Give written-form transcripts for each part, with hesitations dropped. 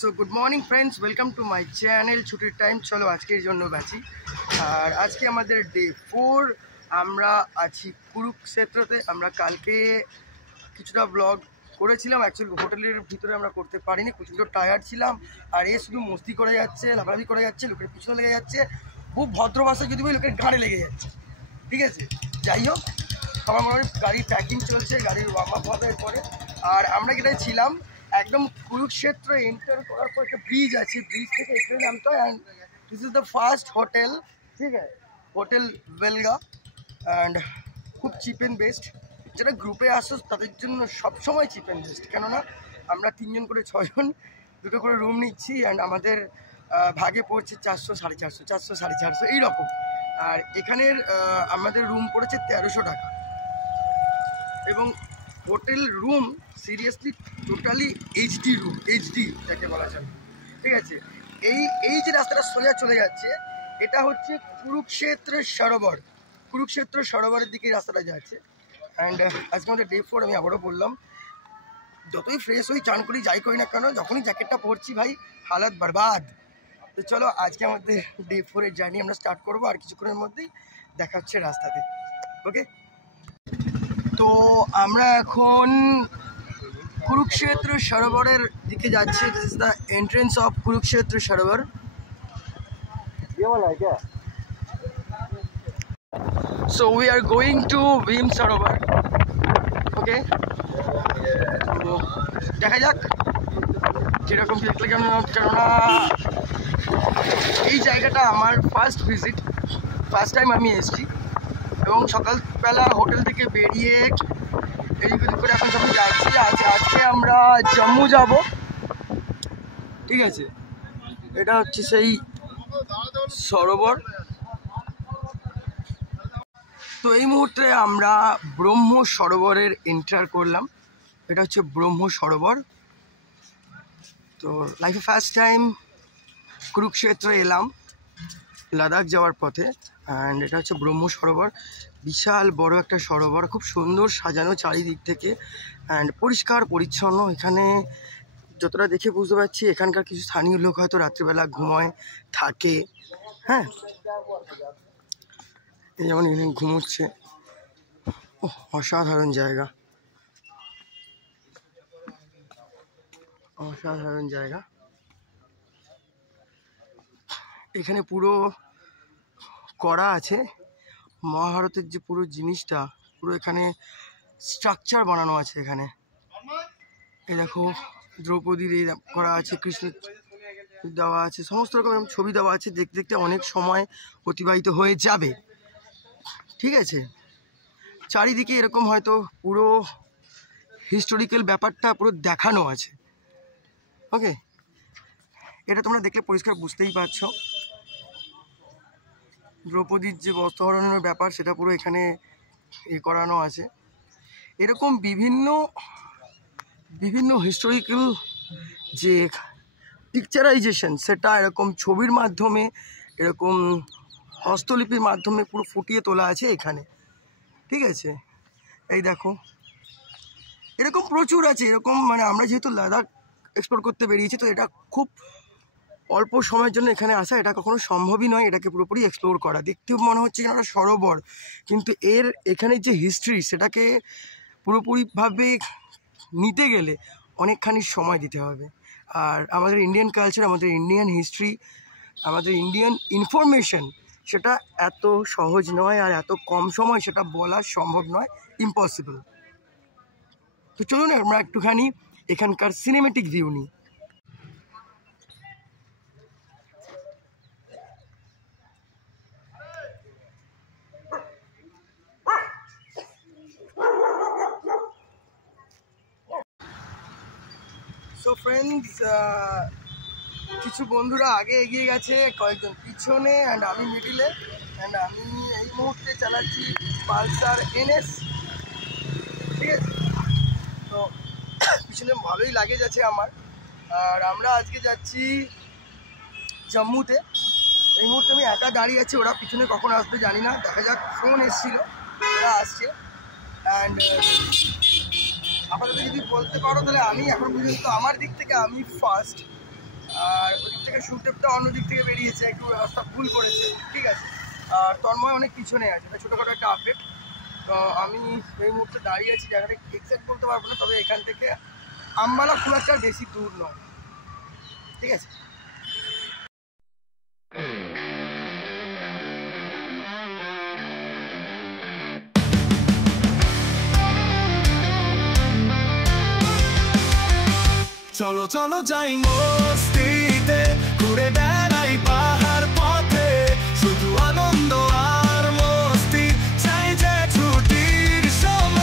So good morning friends, welcome to my channel ছুটির time. চলো আজকের জন্য বাঁচি। আর আজকে আমাদের ডে 4। আমরা আছি কুরুক্ষেত্রতে। আমরা কালকে কিছুটা ব্লগ করেছিলাম, অ্যাকচুয়ালি হোটেলের ভিতরে আমরা করতে পারিনি, প্রচণ্ড টায়ার্ড ছিলাম। আর এ শুধু মস্তি করে যাচ্ছে, লাফালাফি করে যাচ্ছে, লোকের পিছনে লেগে যাচ্ছে, খুব ভদ্র ভাষায় যদি বলি লোকের ঘাড়ে লেগে যাচ্ছে। ঠিক আছে, যাই হোক, আমার মনে হয় গাড়ি প্যাকিং চলছে, গাড়ির ওয়ার্ম আপ হবে এরপরে। আর আমরা যেটাই ছিলাম একদম কুরুক্ষেত্র এন্টার করার পর একটা ব্রিজ আছে, ব্রিজ থেকে এখানে নামতে হয়। And this is the first hotel, ঠিক আছে, হোটেল বেলগা। অ্যান্ড খুব চিপ অ্যান্ড বেস্ট। যারা গ্রুপে আসো তাদের জন্য সবসময় চিপ অ্যান্ড বেস্ট, কেননা আমরা 3 জন করে 6 জন, 2টো করে রুম নিচ্ছি। অ্যান্ড আমাদের ভাগে পড়ছে 400, 450, 400, 450 এইরকম। আর এখানের আমাদের রুম পড়েছে 1300 টাকা। এবং hotel room seriously totally HD room, HD যাকে বলা যায়। ঠিক আছে, এই যে রাস্তাটা সোজা চলে যাচ্ছে, এটা হচ্ছে কুরুক্ষেত্র সরোবর। কুরুক্ষেত্র সরোবরের দিকে এই রাস্তাটা যাচ্ছে। অ্যান্ড আজকে আমাদের ডে 4। আমি আবারও বললাম, যতই ফ্রেশ হই, চান করি, যাই করি না কেন, যখনই জ্যাকেটটা পরছি ভাই হালাত বরবাদ। তো চলো আজকে আমাদের ডে 4-এর জার্নি আমরা স্টার্ট করবো। আর কিছুক্ষণের মধ্যেই দেখা হচ্ছে রাস্তাতে। ওকে, তো আমরা এখন কুরুক্ষেত্র সরোবরের দিকে যাচ্ছি। This is the entrance of Kurukshetra Sarovar. So we are going to Bhim Sarovar. Okay, দেখা যাক কীরকম দেখলে, কেননা এই জায়গাটা আমার ফার্স্ট ভিজিট, ফার্স্ট টাইম আমি এসেছি। এবং সকালবেলা হোটেল থেকে বেরিয়ে এদিক ওদিক করে এখন যখন যাচ্ছি, আজকে আমরা জম্মু যাব। ঠিক আছে, এটা হচ্ছে সেই সরোবর। তো এই মুহূর্তে আমরা ব্রহ্ম সরোবরের এন্টার করলাম। এটা হচ্ছে ব্রহ্ম সরোবর। তো লাইফে ফার্স্ট টাইম কুরুক্ষেত্র এলাম লাদাখ যাওয়ার পথে। অ্যান্ড এটা হচ্ছে ব্রহ্ম সরোবর, বিশাল বড় একটা সরোবর, খুব সুন্দর সাজানো চারিদিক থেকে। অ্যান্ড পরিষ্কার পরিচ্ছন্ন। এখানে যতটা দেখে বুঝতে পারছি এখানকার কিছু স্থানীয় লোক হয়তো রাত্রিবেলা ঘুমায় থাকে। হ্যাঁ, এই যেমন এখানে ঘুমোচ্ছে। ও, অসাধারণ জায়গা, অসাধারণ জায়গা। এখানে পুরো করা আছে মহাভারতের যে পুরো জিনিসটা, পুরো এখানে স্ট্রাকচার বানানো আছে। এখানে এই দেখো, দ্রৌপদীর এই করা আছে, কৃষ্ণ দেওয়া আছে, সমস্ত রকম ছবি দেওয়া আছে। দেখতে দেখতে অনেক সময় অতিবাহিত হয়ে যাবে। ঠিক আছে, চারিদিকে এরকম হয়তো পুরো হিস্টোরিক্যাল ব্যাপারটা পুরো দেখানো আছে। ওকে, এটা তোমরা দেখলে পরিষ্কার বুঝতেই পারছো। দ্রৌপদীর যে বস্ত্রহরণের ব্যাপার, সেটা পুরো এখানে করানো আছে। এরকম বিভিন্ন হিস্টোরিক্যাল যে পিকচারাইজেশন, সেটা এরকম ছবির মাধ্যমে, এরকম হস্তলিপির মাধ্যমে পুরো ফুটিয়ে তোলা আছে এখানে। ঠিক আছে, এই দেখো, এরকম প্রচুর আছে। এরকম মানে আমরা যেহেতু লাদাখ এক্সপ্লোর করতে বেরিয়েছি, তো এটা খুব অল্প সময়ের জন্য এখানে আসা, এটা কখনো সম্ভবই নয় এটাকে পুরোপুরি এক্সপ্লোর করা। দেখতে মনে হচ্ছে যেন একটা সরোবর, কিন্তু এখানে যে হিস্ট্রি, সেটাকে পুরোপুরিভাবে নিতে গেলে অনেকখানি সময় দিতে হবে। আর আমাদের ইন্ডিয়ান কালচার, আমাদের ইন্ডিয়ান হিস্ট্রি, আমাদের ইন্ডিয়ান ইনফরমেশন, সেটা এত সহজ নয়। আর এত কম সময় সেটা বলা সম্ভব নয়, ইম্পসিবল। তো চলুন আমরা একটুখানি এখানকার সিনেমেটিক ভিউ নিই। সো ফ্রেন্ডস, কিছু বন্ধুরা আগে এগিয়ে গেছে, কয়েকজন পিছনে, অ্যান্ড আমি মিডিলে। অ্যান্ড আমি এই মুহূর্তে চালাচ্ছি পালসার NS। ঠিক আছে, তো পিছনে ভালোই লাগেজ আছে আমার। আর আমরা আজকে যাচ্ছি জম্মুতে। এই মুহূর্তে আমি একা দাঁড়িয়ে আছি, ওরা পিছনে কখন আসবে জানি না, দেখা যাক। ফোন এসেছিলো, ওরা আসছে। অ্যান্ড আপাতত যদি বলতে পারো তাহলে আমি এখন পর্যন্ত আমার দিক থেকে আমি ফার্স্ট। আর ওদিক থেকে সুদেবটা অন্য দিক থেকে বেরিয়েছে, একটু রাস্তা ভুল করেছে, ঠিক আছে। আর তন্ময় অনেক পিছনে আছে, ছোটোখাটো একটা আপডেট। তো আমি এই মুহূর্তে দাঁড়িয়ে আছি, জায়গাটা এক্সাক্ট বলতে পারবো না, তবে এখান থেকে আম্বালা খুব একটা বেশি দূর নয়, ঠিক আছে। চলো চলো যাই মস্তিতে, ঘুরে বেড়াই পাহাড় পথে, শুধু আনন্দ আর মস্তি চাই যে ছুটির সময়।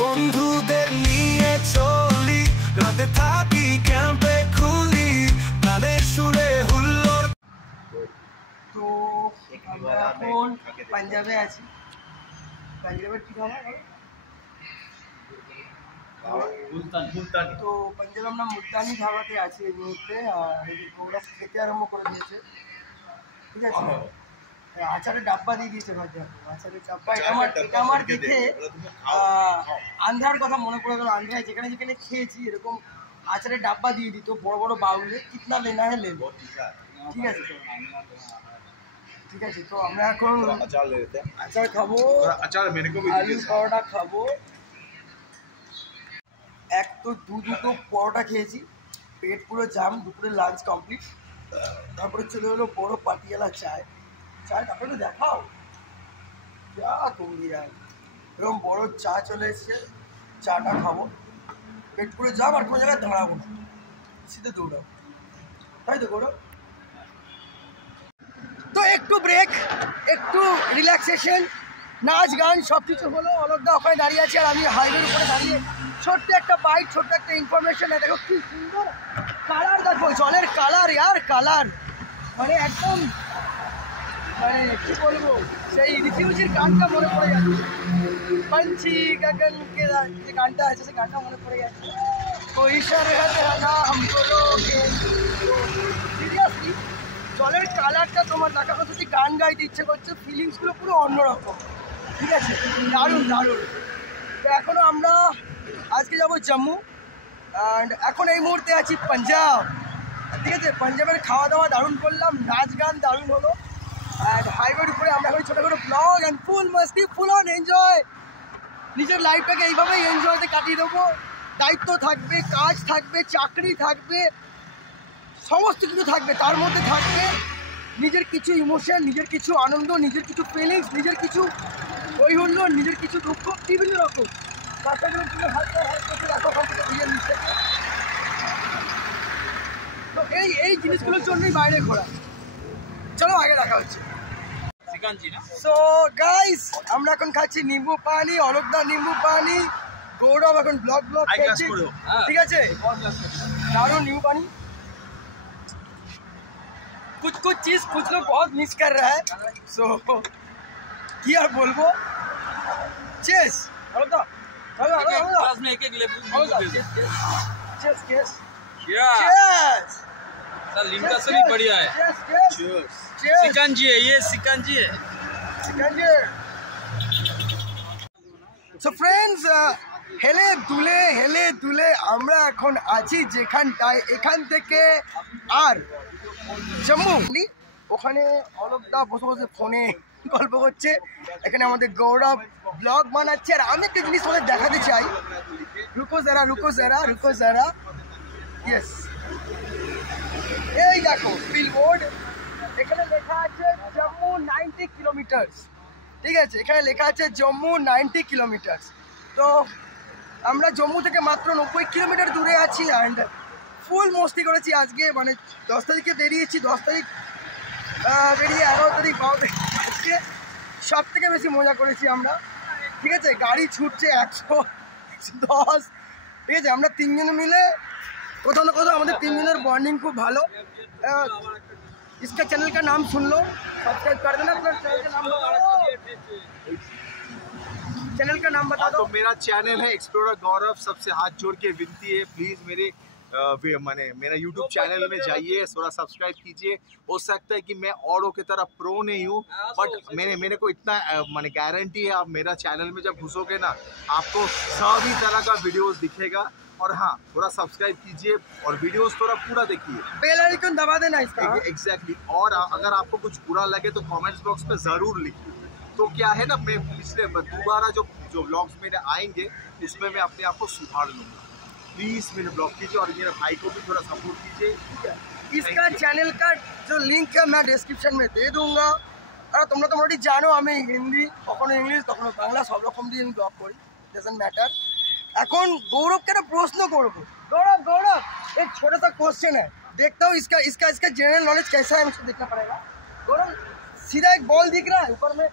বন্ধুদের নিয়ে চলি, রাতে থাকি ক্যাম্পে খুলি, গানের সুরে হুল্লোড়। তো আমরা এখন পাঞ্জাবে আছি। পাঞ্জাবের কি খাবার? তো পাঞ্জাবে আমরা মুলতানি ধাবাতে আছি এই মুহূর্তে। আর ওরা খেতে আরম্ভ করে দিয়েছে, ঠিক আছে। আচারের ডাব্বা দিয়ে দিয়েছে ভাই, আচারের ডাব্বা। এটা আমার দেখে আন্ধ্রার কথা মনে পড়ে গেল। আন্ধ্রায় যেখানে যেখানে খেয়েছি এরকম আচারের ডাব্বা দিয়ে দিত বড় বড় বাউলে, কিতনা লেনা হ্যাঁ লে লো, ঠিক আছে। ঠিক আছে, তো আমরা এখন আচার খাবো, আলু পরোটা খাবো। এক তো দুটো পরোটা খেয়েছি, পেট পুরো জাম। দুপুরে লাঞ্চ কমপ্লিট, তারপরে চলে হলো বড় পাটিয়ালা চায়। তারপরে দেখাও যা তুমি আর এরকম বড় চা চলে এসছে, চাটা খাবো। পেট পুরো জাম, আর কোনো জায়গায় দাঁড়াবো না, সিধে দৌড়াবো, তাই তো গৌরব? তো একটু ব্রেক, একটু রিল্যাক্সেশন, নাচ গান সব কিছু হলো। অলকদা ওখানে দাঁড়িয়ে আছে আর আমি হাইওয়ের উপরে দাঁড়িয়ে। ছোট্ট একটা বাইক, ছোট্ট একটা ইনফরমেশন। দেখো কি সুন্দর কালার, দেখো জলের কালার, ইয়ার কালার মানে একদম, মানে কি বলবো, সেই রিফিউজির গানটা মনে পড়ে যাচ্ছে। পঞ্ছি গগন কে যে গানটা আছে, সেই গানটা মনে পড়ে যাচ্ছে। কোই শরহদ না হামকো রোকে। সিরিয়াসলি জলের কালারটা তোমার দেখার যদি গান গাইতে ইচ্ছে করছে, ফিলিংসগুলো পুরো অন্যরকম, ঠিক আছে। দারুণ দারুণ। তো এখনও আমরা আজকে যাবো জম্মু, অ্যান্ড এখন এই মুহূর্তে আছি পাঞ্জাব, ঠিক আছে। পাঞ্জাবের খাওয়া দাওয়া দারুণ করলাম, নাচ গান দারুণ হলো। অ্যান্ড হাইওয়ের উপরে আমরা এখন ছোটো ছোটো blog and full Masti, full on enjoy. নিজের লাইফটাকে এইভাবেই এনজয়তে কাটিয়ে দেবো। দায়িত্ব থাকবে, কাজ থাকবে, চাকরি থাকবে, সমস্ত কিছু থাকবে। তার মধ্যে থাকবে নিজের কিছু ইমোশন, নিজের কিছু আনন্দ, নিজের কিছু ফিলিংস, নিজের কিছু ওই হলো, নিজের কিছু দুঃখ, বিভিন্ন রকম। তো এই জিনিসগুলোর জন্যই বাইরে ঘোরা। চলো আগে দেখা হচ্ছে। সো গাইস, আমরা এখন খাচ্ছি নিম্বু পানি, অলকদা নিম্বু পানি, গৌরব এখন ব্লগ খেয়েছি, ঠিক আছে। দারুণ নিম্বু पानी। कुछ चीज कुछ लोग बहुत मिस कर रहा है, सो কি আর বলবো। চেস অলকদা, ग्लास में एक लेबू दे दो। চেস চেস या চেস। सर लिमका से भी बढ़िया है। सिकंजी है ये, सिकंजी है। সো ফ্রেন্ডস, হেলে দুলে আমরা এখন আছি যেখানটায়, এখান থেকে আর জম্মু। ওখানে অলকদা বসে বসে ফোনে গল্প করছে, এখানে আমাদের গৌরব ব্লগ বানাচ্ছে। আর আমি একটা জিনিস তোমাদের দেখাতে চাই, রুকো যারা ইয়েস, এই দেখো বিলবোর্ড, এখানে লেখা আছে জম্মু 90 কিলোমিটার, ঠিক আছে। এখানে লেখা আছে জম্মু 90 কিলোমিটার। তো আমরা জম্মু থেকে মাত্র 90 কিলোমিটার দূরে আছি, অ্যান্ড ফুল মস্তি করেছি আজকে। মানে 10 তারিখে বেরিয়েছি, 10 তারিখ বেরিয়ে 11 তারিখ 12 তারিখ, আজকে সব থেকে বেশি মজা করেছি আমরা, ঠিক আছে। গাড়ি ছুটছে 110, ঠিক আছে। আমরা তিনজনে মিলে কোথাও না কোথাও, আমাদের তিনজনের বন্ডিং খুব ভালো। इसका चैनल का नाम सुन लो, सब्सक्राइब कर देना। अपना चैनल का नाम बताओ, चैनल का नाम बता दो। तो मेरा चैनल है एक्सप्लोरर गौरव। सबसे हाथ जोड़ के विनती है, प्लीज़ मेरे मैंने मेरा YouTube चैनल में जाइए, थोड़ा सब्सक्राइब कीजिए। हो सकता है कि मैं औरों की तरह प्रो नहीं हूँ, बट मेरे को इतना मैंने गारंटी है, आप मेरा चैनल में जब घुसोगे ना आपको सभी तरह का वीडियोस दिखेगा। और हाँ, थोड़ा सब्सक्राइब कीजिए और वीडियोस थोड़ा पूरा देखिए, बेल आइकन दबा देना इसका। एग्जैक्टली। और अगर आपको कुछ बुरा लगे तो कमेंट्स बॉक्स में ज़रूर लिखिए। तो क्या है ना, मैं पिछले दोबारा जो व्लॉग्स मेरे आएंगे उसमें मैं अपने आप को सुधार लूँगा। प्लीज़ मेरे ब्लॉग कीजिए और मेरे भाई को भी थोड़ा सपोर्ट कीजिए। इसका चैनल का जो लिंक है मैं डिस्क्रिप्शन में दे दूंगा। আর তোমরা তো মোটামুটি জানো আমি হিন্দি, কখনো ইংলিশ, কখনো বাংলা, সব রকম দিয়ে আমি ব্লগ করি, ডাজন্ট ম্যাটার। এখন गौरव একটা প্রশ্ন করব। गौरव एक छोटा सा क्वेश्चन है, देखता हूँ इसका जनरल नॉलेज कैसा है, मुझे देखना पड़ेगा। गौरव सीधा एक बॉल दिख रहा है ऊपर में।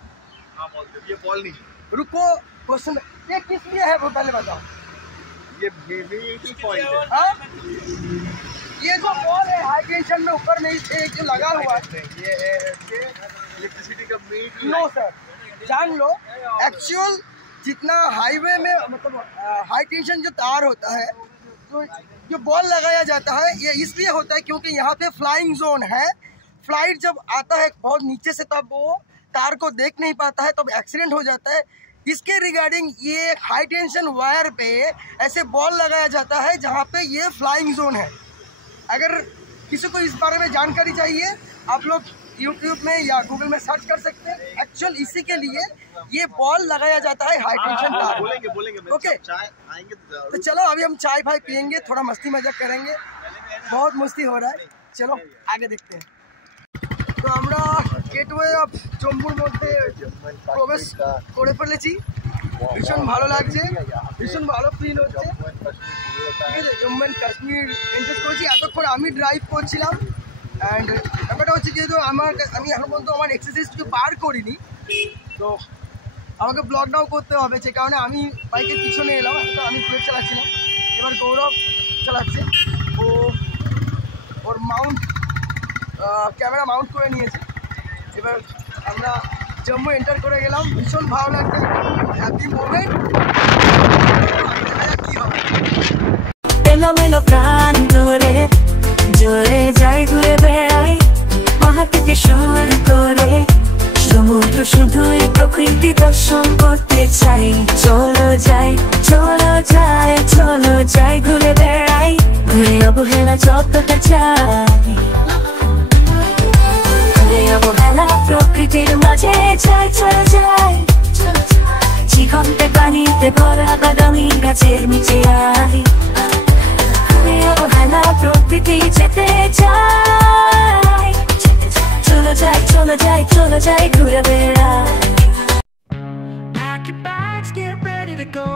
हाँ, ये बॉल नहीं, रुको, क्वेश्चन ये किस लिए है वो पहले बताओ। ये मेन पॉइंट है। हाँ, ये जो बॉल है हाई टेंशन में ऊपर में एक जो लगा हुआ है, ये है इलेक्ट्रिसिटी का मेन। नो सर, जान लो एक्चुअल जितना हाईवे में मतलब हाई टेंशन जो तार होता है, तो जो बॉल लगाया जाता है ये इसलिए होता है क्योंकि यहाँ पे फ्लाइंग जोन है। फ्लाइट जब आता है बहुत नीचे से तब वो तार को देख नहीं पाता है, तब एक्सीडेंट हो जाता है। इसके रिगार्डिंग ये हाई टेंशन वायर पे ऐसे बॉल लगाया जाता है जहाँ पे ये फ्लाइंग जोन है। अगर किसी को इस बारे में जानकारी चाहिए आप लोग यूट्यूब में या गूगल में सर्च कर सकते हैं। एक्चुअल इसी के लिए ये बॉल लगाया जाता है हाई टेंशन तार। बोलेंगे ओके, चाय आएंगे तो चलो अभी हम चाय फाय पियेंगे, थोड़ा मस्ती मजाक करेंगे, बहुत मस्ती हो रहा है। चलो आगे देखते हैं। তো আমরা গেটওয়ে অফ জম্মুর মধ্যে প্রবেশ করে ফেলেছি। ভীষণ ভালো লাগছে, ভীষণ ভালো ফিল হচ্ছে। ঠিক আছে, জম্মু অ্যান্ড কাশ্মীর এন্টার করেছি। এতক্ষণ আমি ড্রাইভ করছিলাম। অ্যান্ড ব্যাপারটা হচ্ছে যেহেতু আমি এখন পর্যন্ত আমার এক্সারসাইজ কিছু পার করিনি, তো আমাকে ব্লগটাও করতে হবে, সে কারণে আমি বাইকের পিছনে এলাম। আমি ব্রেক চালাচ্ছিলাম, এবার গৌরব চালাচ্ছে। ওর ক্যামেরা মাউন্ট করে নিয়েছে। এবার আমরা জম্মু এন্টার করে গেলাম, ভীষণ ভালো লাগছে, হ্যাপি মোমেন্ট। কি হবে এলোমেলো প্রাণ ধরে জোরে যাই ঘুরে বেড়াই, পাহাড় থেকে শুরু করে সমুদ্র, শুধুই প্রকৃতি দর্শন করতে চাই। চলো যাই ঘুরে বেড়াই, ঘুরে অবহেলা যতটা চাই, ঘুরে অবহেলা প্রকৃতির মাঝে চাই। চলো যাই জীবনতে পানিতে ভরা বাদামি গাছের নিচে আই, ঘুরে অবহেলা প্রকৃতি যেতে চাই। চলো যাই ঘুরে বেড়াই। Pack your bags, get ready to go.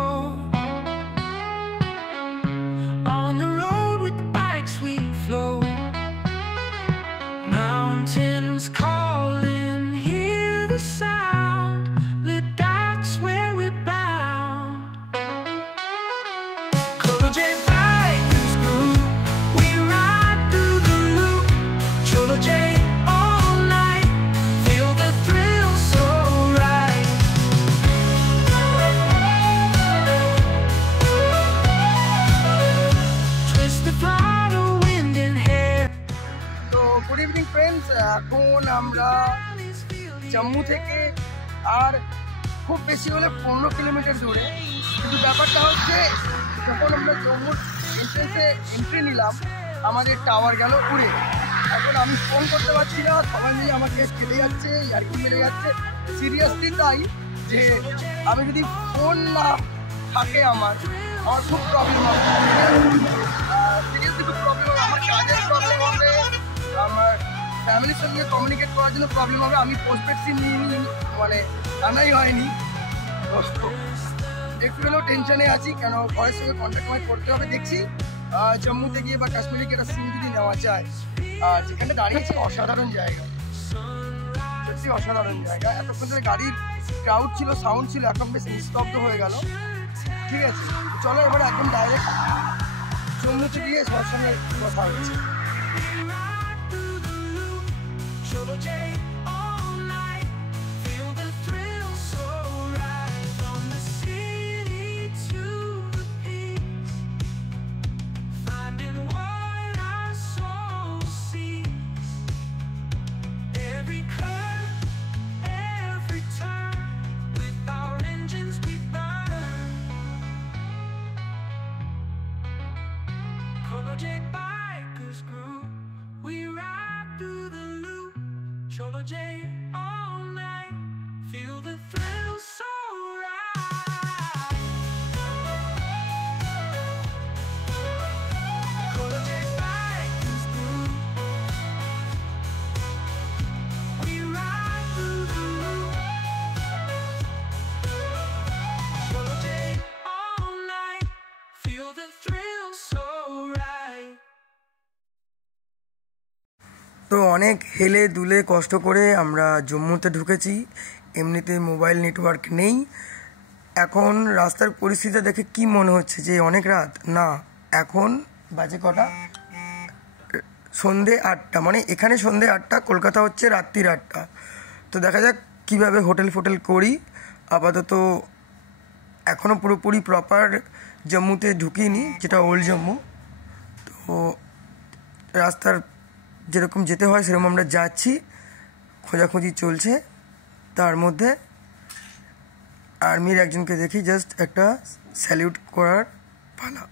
On the road with the bikes we flow. Mountains calling, hear the sound, but that's where we're bound. Cholo J bikers group, we ride through the loop. Cholo J all night, feel the thrill so right. Twist the throttle, wind in hair. তো good evening friends, এখন আমরা জম্মু থেকে আর খুব বেশি হলে 15 kilometre দূরে। কিন্তু ব্যাপারটা হচ্ছে যখন আমরা জম্মুর এন্ট্রেন্সে এন্ট্রি নিলাম আমাদের টাওয়ার গেল উড়ে। এখন আমি ফোন করতে পারছি না, সবাই মিলে আমাকে খেলে যাচ্ছে, ইয়ার্কি মেরে যাচ্ছে। সিরিয়াসলি তাই যে আমি যদি ফোন না থাকে আমার খুব প্রবলেম হবে, সিরিয়াসলি খুব প্রবলেম হবে। আমার কাজের প্রবলেম হবে, আমার ফ্যামিলির সঙ্গে কমিউনিকেট করার জন্য প্রবলেম হবে। আমি পোস্টপেড সিম নিয়ে মানে জানাই হয়নি, একটু হলেও টেনশনে আছি, কেন ঘরের সঙ্গে কন্ট্যাক্ট আমায় করতে হবে। দেখছি জম্মুতে গিয়ে বা কাশ্মীরে গিয়ে একটা সিম যদি নেওয়া যায়। যেখানে দাঁড়িয়েছি অসাধারণ জায়গা, সত্যি অসাধারণ জায়গা। এতক্ষণ ধরে গাড়ির ক্রাউড ছিল, সাউন্ড ছিল, এখন বেশ নিস্তব্ধ হয়ে গেল। ঠিক আছে, চলো এবার একদম ডাইরেক্ট জম্মুতে গিয়ে সবার সঙ্গে কথা হচ্ছে। Cholo J all night, feel the thrill so right. From the city to the peaks, finding Cholo J all night. Feel the thrill so right. Cholo J bike is groove. We ride through the loop. Cholo J all night. Feel the thrill so right. তো অনেক হেলে দুলে কষ্ট করে আমরা জম্মুতে ঢুকেছি। এমনিতে mobile network নেই। এখন রাস্তার পরিস্থিতি দেখে কি মনে হচ্ছে যে অনেক রাত? না, এখন বাজে কটা? সন্ধে 8টা। মানে এখানে সন্ধে 8টা, কলকাতা হচ্ছে রাত্রির 8টা। তো দেখা যাক কীভাবে হোটেল ফোটেল করি। আপাতত এখনও পুরোপুরি প্রপার জম্মুতে ঢুকিনি, যেটা ওল্ড জম্মু। তো রাস্তার যেরকম যেতে হয় সেরকম আমরা যাচ্ছি, খোঁজাখুঁজি চলছে। তার মধ্যে আর্মির একজনকে দেখি, জাস্ট একটা স্যালিউট করার পালা।